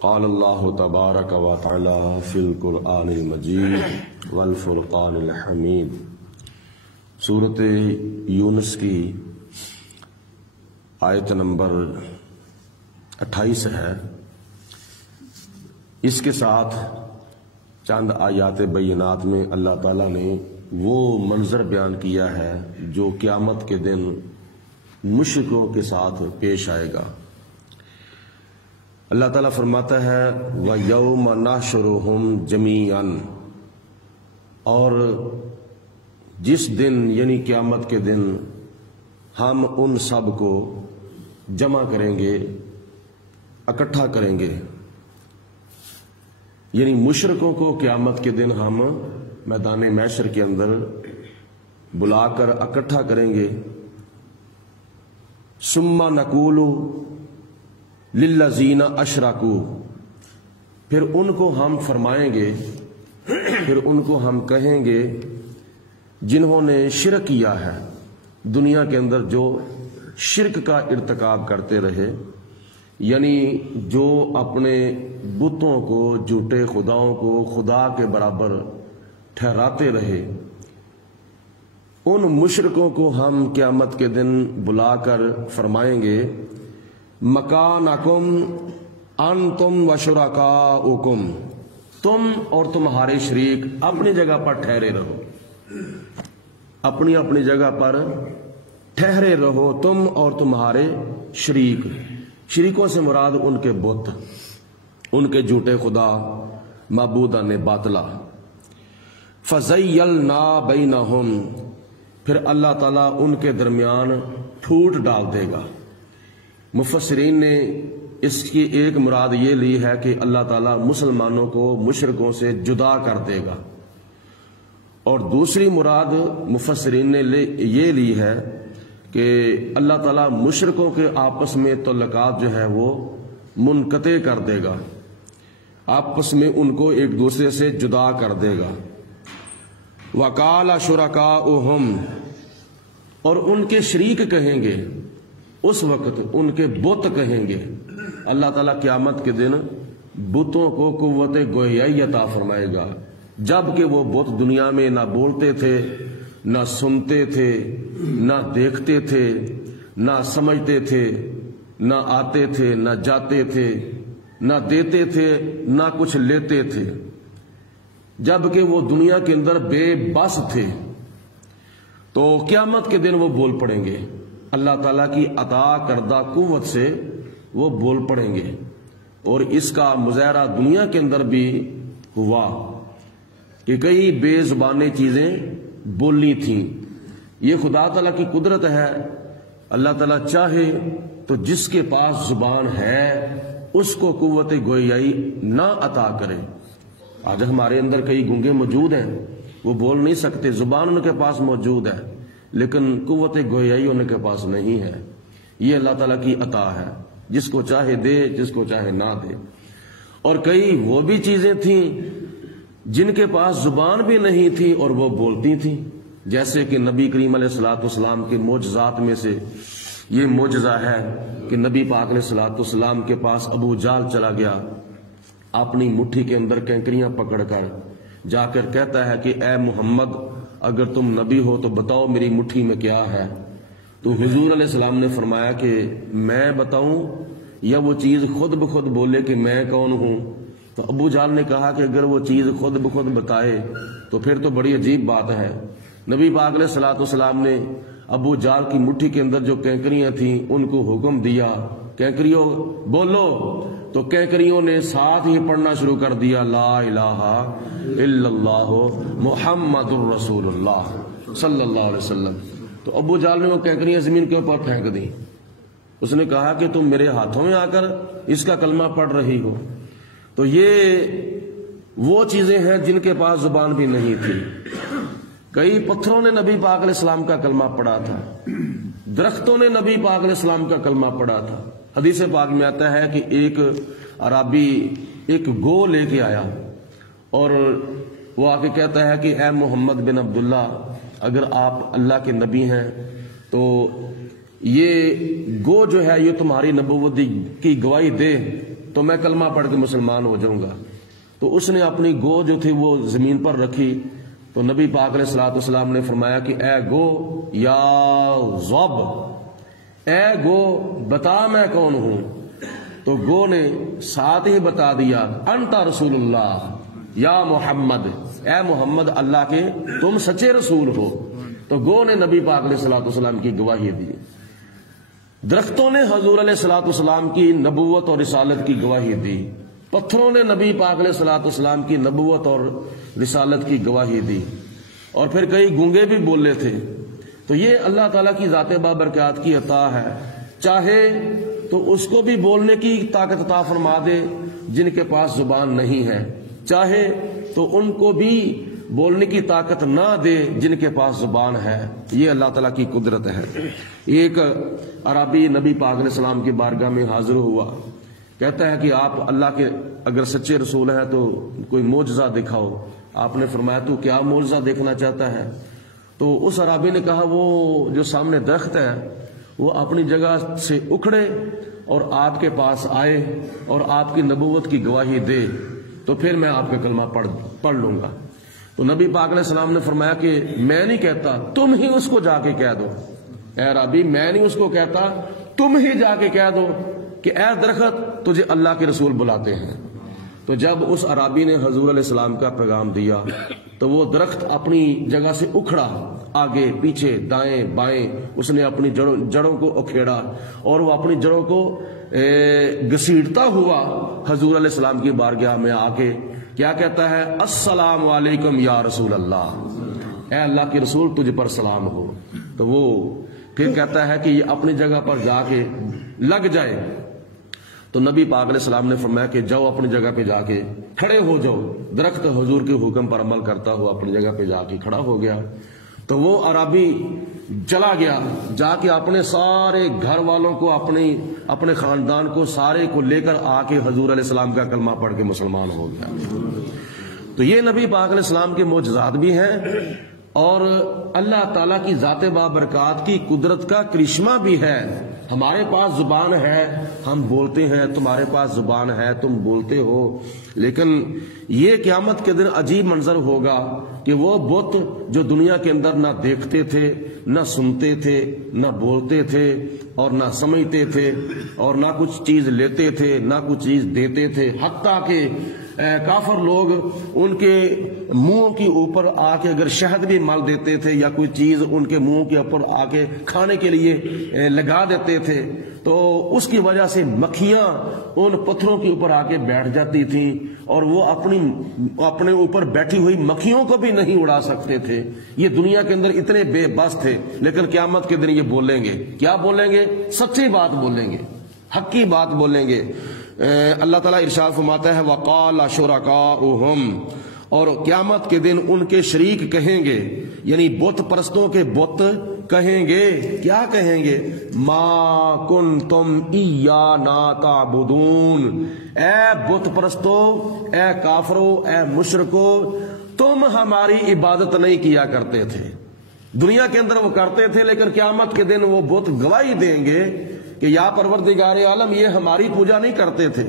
قال اللہ تبارک و تعالی فی القرآن المجید والفرقان الحمید۔ سورۃ یونس کی آیت نمبر 28 ہے۔ اس کے ساتھ چند آیات بینات میں اللہ تعالیٰ نے وہ منظر بیان کیا ہے جو قیامت کے دن مشرکوں کے ساتھ پیش آئے گا۔ اللہ تعالیٰ فرماتا ہے وَيَوْمَ نَحْشُرُهُمْ جَمِيعًا، اور جس دن یعنی قیامت کے دن ہم ان سب کو جمع کریں گے، اکٹھا کریں گے، یعنی مشرکوں کو قیامت کے دن ہم میدان محشر کے اندر بلا کر اکٹھا کریں گے۔ ثم نقول للذین اشرکوا، پھر ان کو ہم فرمائیں گے، پھر ان کو ہم کہیں گے جنہوں نے شرک کیا ہے، دنیا کے اندر جو شرک کا ارتکاب کرتے رہے، یعنی جو اپنے بتوں کو، جھوٹے خداؤں کو خدا کے برابر ٹھہراتے رہے، ان مشرکوں کو ہم قیامت کے دن بلا کر فرمائیں گے مکانکم انتم وشرکاؤکم، تم اور تمہارے شریک اپنی جگہ پر ٹھہرے رہو، اپنی اپنی جگہ پر ٹھہرے رہو تم اور تمہارے شریک۔ شریکوں سے مراد ان کے بت، ان کے جھوٹے خدا، معبودان باطلہ۔ فَزَيَّلْنَا بَيْنَهُمْ، پھر اللہ تعالیٰ ان کے درمیان پھوٹ ڈال دے گا۔ مفسرین نے اس کی ایک مراد یہ لی ہے کہ اللہ تعالیٰ مسلمانوں کو مشرکوں سے جدا کر دے گا، اور دوسری مراد مفسرین نے یہ لی ہے کہ اللہ تعالیٰ مشرکوں کے آپس میں تعلقات جو ہے وہ منقطع کر دے گا، آپس میں ان کو ایک دوسرے سے جدا کر دے گا۔ وَقَالَ شُرَكَاؤُهُمْ، اور ان کے شریک کہیں گے، اس وقت ان کے بت کہیں گے۔ اللہ تعالیٰ قیامت کے دن بتوں کو قوت گویائی عطا فرمائے گا، جبکہ وہ بت دنیا میں نہ بولتے تھے، نہ سنتے تھے، نہ دیکھتے تھے، نہ سمجھتے تھے، نہ آتے تھے، نہ جاتے تھے، نہ دیتے تھے، نہ کچھ لیتے تھے، جبکہ وہ دنیا کے اندر بے بس تھے۔ تو قیامت کے دن وہ بول پڑیں گے، اللہ تعالیٰ کی عطا کردہ قوت سے وہ بول پڑیں گے، اور اس کا مظاہرہ دنیا کے اندر بھی ہوا کہ کئی بے زبانیں چیزیں بولنی تھیں۔ یہ خدا تعالیٰ کی قدرت ہے، اللہ تعالیٰ چاہے تو جس کے پاس زبان ہے اس کو قوت گویائی نہ عطا کرے۔ آج ہمارے اندر کئی گونگے موجود ہیں، وہ بول نہیں سکتے، زبان ان کے پاس موجود ہے لیکن قوت گویائی ان کے پاس نہیں ہے۔ یہ اللہ تعالیٰ کی عطا ہے، جس کو چاہے دے، جس کو چاہے نہ دے۔ اور کئی وہ بھی چیزیں تھیں جن کے پاس زبان بھی نہیں تھی اور وہ بولتی تھیں، جیسے کہ نبی کریم علیہ الصلوۃ والسلام کے معجزات میں سے یہ معجزہ ہے کہ نبی پاک علیہ الصلوۃ والسلام کے پاس ابو جہل چلا گیا، اپنی مٹھی کے اندر کنکریاں پکڑ کر جا کر کہتا ہے کہ اے محمد، اگر تم نبی ہو تو بتاؤ میری مٹھی میں کیا ہے۔ تو حضور علیہ السلام نے فرمایا کہ میں بتاؤں یا وہ چیز خود بخود بولے کہ میں کون ہوں؟ تو ابو جہل نے کہا کہ اگر وہ چیز خود بخود بتائے تو پھر تو بڑی عجیب بات ہے۔ نبی پاک علیہ الصلوۃ والسلام نے ابو جہل کی مٹھی کے اندر جو کینکریاں تھیں ان کو حکم دیا، کینکریوں بولو، تو کینکریوں نے ساتھ ہی پڑھنا شروع کر دیا لا الہ الا اللہ محمد الرسول اللہ صلی اللہ علیہ وسلم۔ تو ابو جہل نے وہ کینکریاں زمین کے اوپر پھینک دی، اس نے کہا کہ تم میرے ہاتھوں میں آ کر اس کا کلمہ پڑھ رہی ہو۔ تو یہ وہ چیزیں ہیں جن کے پاس زبان بھی نہیں تھی۔ کئی پتھروں نے نبی پاک علیہ السلام کا کلمہ پڑھا تھا، درختوں نے نبی پاک علیہ السلام کا کلمہ پڑھا تھا۔ حدیث پاک میں آتا ہے کہ ایک عربی ایک گو لے کے آیا اور وہ آ کے کہتا ہے کہ اے محمد بن عبداللہ، اگر آپ اللہ کے نبی ہیں تو یہ گو جو ہے یہ تمہاری نبوت کی گواہی دے تو میں کلمہ پڑھ کے مسلمان ہو جاؤں گا۔ تو اس نے اپنی گو جو تھی وہ زمین پر رکھی، تو نبی پاک علیہ الصلوۃ والسلام نے فرمایا کہ اے گو یا ضب، اے گو بتا میں کون ہوں۔ تو گو نے ساتھ ہی بتا دیا انت رسول اللہ یا محمد، اے محمد اللہ کے تم سچے رسول ہو۔ تو گو نے نبی پاک علیہ الصلوۃ والسلام کی گواہی دی۔ درختوں نے حضور علیہ الصلوۃ والسلام کی نبوت اور رسالت کی گواہی دی، پتھروں نے نبی پاک علیہ الصلوۃ والسلام کی نبوت اور رسالت کی گواہی دی، اور پھر کئی گونگے بھی بولے تھے۔ تو یہ اللہ تعالیٰ کی ذات بابرکات کی عطا ہے، چاہے تو اس کو بھی بولنے کی طاقت عطا فرما دے جن کے پاس زبان نہیں ہے، چاہے تو ان کو بھی بولنے کی طاقت نہ دے جن کے پاس زبان ہے۔ یہ اللہ تعالیٰ کی قدرت ہے۔ ایک عربی نبی پاک علیہ السلام کی بارگاہ میں حاضر ہوا، کہتا ہے کہ آپ اللہ کے اگر سچے رسول ہیں تو کوئی معجزہ دکھاؤ۔ آپ نے فرمایا تو کیا معجزہ دیکھنا چاہتا ہے؟ تو اس عربی نے کہا وہ جو سامنے درخت ہے وہ اپنی جگہ سے اکھڑے اور آپ کے پاس آئے اور آپ کی نبوت کی گواہی دے، تو پھر میں آپ کا کلمہ پڑھ لوں گا۔ تو نبی پاک علیہ السلام نے فرمایا کہ میں نہیں کہتا، تم ہی اس کو جا کے کہہ دو۔ اے عربی، میں نہیں اس کو کہتا، تم ہی جا کے کہہ دو کہ اے درخت تجھے اللہ کے رسول بلاتے ہیں۔ تو جب اس عربی نے حضور علیہ السلام کا پیغام دیا تو وہ درخت اپنی جگہ سے اکھڑا، آگے پیچھے دائیں بائیں اس نے اپنی جڑوں کو اکھیڑا، اور وہ اپنی جڑوں کو گھسیٹتا ہوا حضور علیہ السلام کی بارگاہ میں آ کے کیا کہتا ہے؟ السلام علیکم یا رسول اللہ، اے اللہ کے رسول تجھ پر سلام ہو۔ تو وہ پھر کہتا ہے کہ یہ اپنی جگہ پر جا کے لگ جائے۔ تو نبی پاک علیہ السلام نے فرمایا کہ جاؤ اپنی جگہ پہ جا کے کھڑے ہو جاؤ۔ درخت حضور کے حکم پر عمل کرتا ہوا اپنی جگہ پہ جا کے کھڑا ہو گیا۔ تو وہ عربی چلا گیا، جا کے اپنے سارے گھر والوں کو، اپنے خاندان کو سارے کو لے کر آ کے حضور علیہ السلام کا کلمہ پڑھ کے مسلمان ہو گیا۔ تو یہ نبی پاک علیہ السلام کے معجزات بھی ہیں، اور اللہ تعالیٰ کی ذات بابرکات کی قدرت کا کرشمہ بھی ہے۔ ہمارے پاس زبان ہے، ہم بولتے ہیں، تمہارے پاس زبان ہے، تم بولتے ہو، لیکن یہ قیامت کے دن عجیب منظر ہوگا کہ وہ بت جو دنیا کے اندر نہ دیکھتے تھے، نہ سنتے تھے، نہ بولتے تھے، اور نہ سمجھتے تھے، اور نہ کچھ چیز لیتے تھے، نہ کچھ چیز دیتے تھے، حتیٰ کہ کافر لوگ ان کے منہوں کے اوپر آ کے اگر شہد بھی مل دیتے تھے یا کوئی چیز ان کے منہوں کے اوپر آ کے کھانے کے لیے لگا دیتے تھے، تو اس کی وجہ سے مکھیاں ان پتھروں کے اوپر آ کے بیٹھ جاتی تھیں، اور وہ اپنے اوپر بیٹھی ہوئی مکھیوں کو بھی نہیں اڑا سکتے تھے۔ یہ دنیا کے اندر اتنے بے بس تھے، لیکن قیامت کے دن یہ بولیں گے، کیا بولیں گے؟ سچی بات بولیں گے، حق کی بات بولیں گے۔ اللہ تعالیٰ ارشاد فرماتا ہے وَقَالَ شُرَكَاؤُهُمْ، اور قیامت کے دن ان کے شریک کہیں گے، یعنی بت پرستوں کے بت کہیں گے، کیا کہیں گے؟ مَا كُنْتُمْ إِيَّانَا تَعْبُدُونَ، اے بت پرستو، اے کافرو، اے مشرکو، تم ہماری عبادت نہیں کیا کرتے تھے۔ دنیا کے اندر وہ کرتے تھے، لیکن قیامت کے دن وہ بت گواہی دیں گے کہ یا پروردگار عالم، یہ ہماری پوجا نہیں کرتے تھے،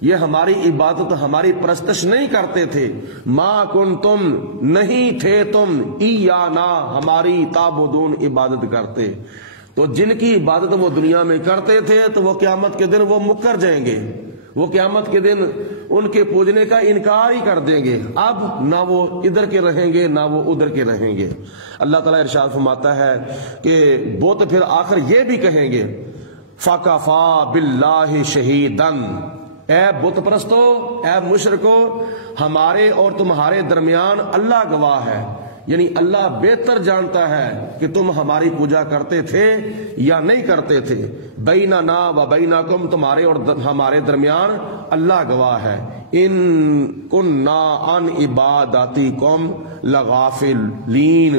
یہ ہماری عبادت، ہماری پرستش نہیں کرتے تھے۔ ما کنتم، نہیں تھے تم، ایانا، ہماری تعبدون، عبادت کرتے۔ تو جن کی عبادت وہ دنیا میں کرتے تھے تو وہ قیامت کے دن وہ مکر جائیں گے، وہ قیامت کے دن ان کے پوجنے کا انکار ہی کر دیں گے۔ اب نہ وہ ادھر کے رہیں گے نہ وہ ادھر کے رہیں گے۔ اللہ تعالیٰ ارشاد فرماتا ہے کہ بت پھر آخر یہ بھی کہیں گے فَكَفَى بِاللَّهِ شَهِيدًا، اے بت پرستو، اے مشرکو، ہمارے اور تمہارے درمیان اللہ گواہ ہے، یعنی اللہ بہتر جانتا ہے کہ تم ہماری پوجا کرتے تھے یا نہیں کرتے تھے۔ بیننا و بینکم، تمہارے اور ہمارے درمیان اللہ گواہ ہے۔ ان کننا عن عبادتکم لغافلین،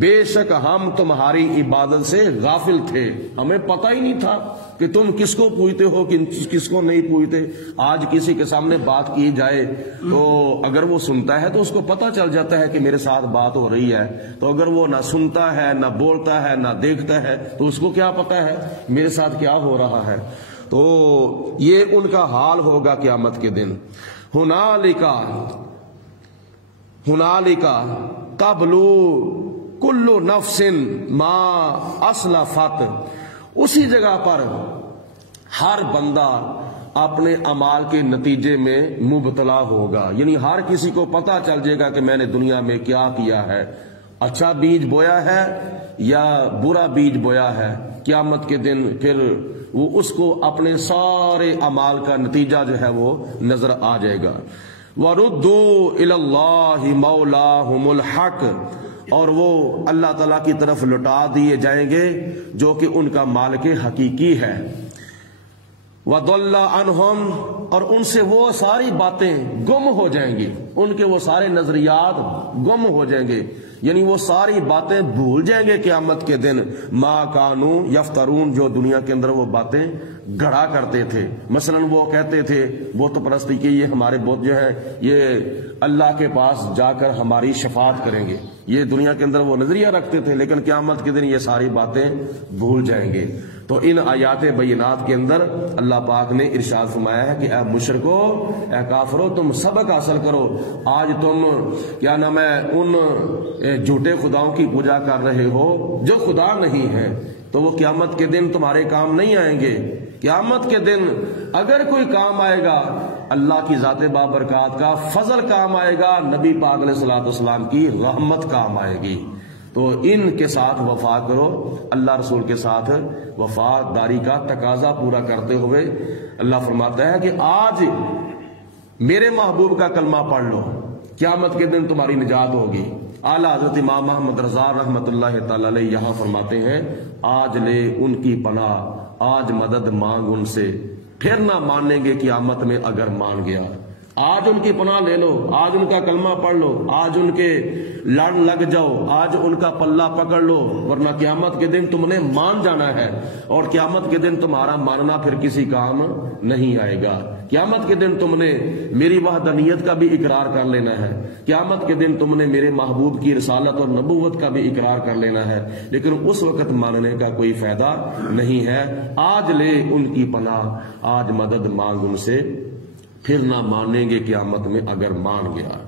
بے شک ہم تمہاری عبادت سے غافل تھے، ہمیں پتہ ہی نہیں تھا کہ تم کس کو پوجتے ہو کس کو نہیں پوجتے۔ آج کسی کے سامنے بات کی جائے تو اگر وہ سنتا ہے تو اس کو پتہ چل جاتا ہے کہ میرے ساتھ بات ہو رہی ہے، تو اگر وہ نہ سنتا ہے، نہ بولتا ہے، نہ دیکھتا ہے، تو اس کو کیا پتہ ہے میرے ساتھ کیا ہو رہا ہے۔ تو یہ ان کا حال ہوگا قیامت کے دن. ہنالکا تبلو کل نفس ما اسلفت، اسی جگہ پر ہر بندہ اپنے اعمال کے نتیجے میں مبتلا ہوگا. یعنی ہر کسی کو پتا چل جائے گا کہ میں نے دنیا میں کیا کیا ہے، اچھا بیج بویا ہے یا برا بیج بویا ہے. قیامت کے دن پھر وہ اس کو اپنے سارے اعمال کا نتیجہ جو ہے وہ نظر آ جائے گا. وَرُدُّوا إِلَى اللَّهِ مَوْلَاهُمُ الْحَقِّ، اور وہ اللہ تعالیٰ کی طرف لوٹا دیے جائیں گے جو کہ ان کا مالک حقیقی ہے. وَضَلَّ عَنْهُمْ، اور ان سے وہ ساری باتیں گم ہو جائیں گی، ان کے وہ سارے نظریات گم ہو جائیں گے، یعنی وہ ساری باتیں بھول جائیں گے قیامت کے دن. ما کانوا یفترون، جو دنیا کے اندر وہ باتیں گڑا کرتے تھے. مثلا وہ کہتے تھے بت پرستی کے، یہ ہمارے بت جو ہے یہ اللہ کے پاس جا کر ہماری شفاعت کریں گے. یہ دنیا کے اندر وہ نظریہ رکھتے تھے، لیکن قیامت کے دن یہ ساری باتیں بھول جائیں گے. تو ان آیات بینات کے اندر اللہ پاک نے ارشاد فرمایا ہے کہ اے مشرکو، اے کافرو، تم سبق حاصل کرو. آج تم کیا نام ہے ان جھوٹے خداؤں کی پوجا کر رہے ہو جو خدا نہیں ہے، تو وہ قیامت کے دن تمہارے کام نہیں آئیں گے. قیامت کے دن اگر کوئی کام آئے گا اللہ کی ذات بابرکات کا فضل کام آئے گا، نبی پاک علیہ الصلوۃ والسلام کی رحمت کام آئے گی. تو ان کے ساتھ وفا کرو، اللہ رسول کے ساتھ وفاداری کا تقاضا پورا کرتے ہوئے اللہ فرماتا ہے کہ آج میرے محبوب کا کلمہ پڑھ لو، قیامت کے دن تمہاری نجات ہوگی. اعلیٰ حضرت امام محمد رضا رحمۃ اللہ تعالی علیہ یہاں فرماتے ہیں آج لے ان کی پناہ، آج مدد مانگ ان سے، پھر نہ مانیں گے قیامت میں اگر مان گیا. آج ان کی پناہ لے لو، آج ان کا کلمہ پڑھ لو، آج ان کے لڑ لگ جاؤ، آج ان کا پلہ پکڑ لو، ورنہ قیامت کے دن تم نے مان جانا ہے، اور قیامت کے دن تمہارا ماننا پھر کسی کام نہیں آئے گا. قیامت کے دن تم نے میری وحدانیت کا بھی اقرار کر لینا ہے، قیامت کے دن تم نے میرے محبوب کی رسالت اور نبوت کا بھی اقرار کر لینا ہے، لیکن اس وقت ماننے کا کوئی فائدہ نہیں ہے. آج لے ان کی پناہ، آج مدد مانگ ان سے، پھر نہ مانیں گے قیامت میں اگر مان گیا.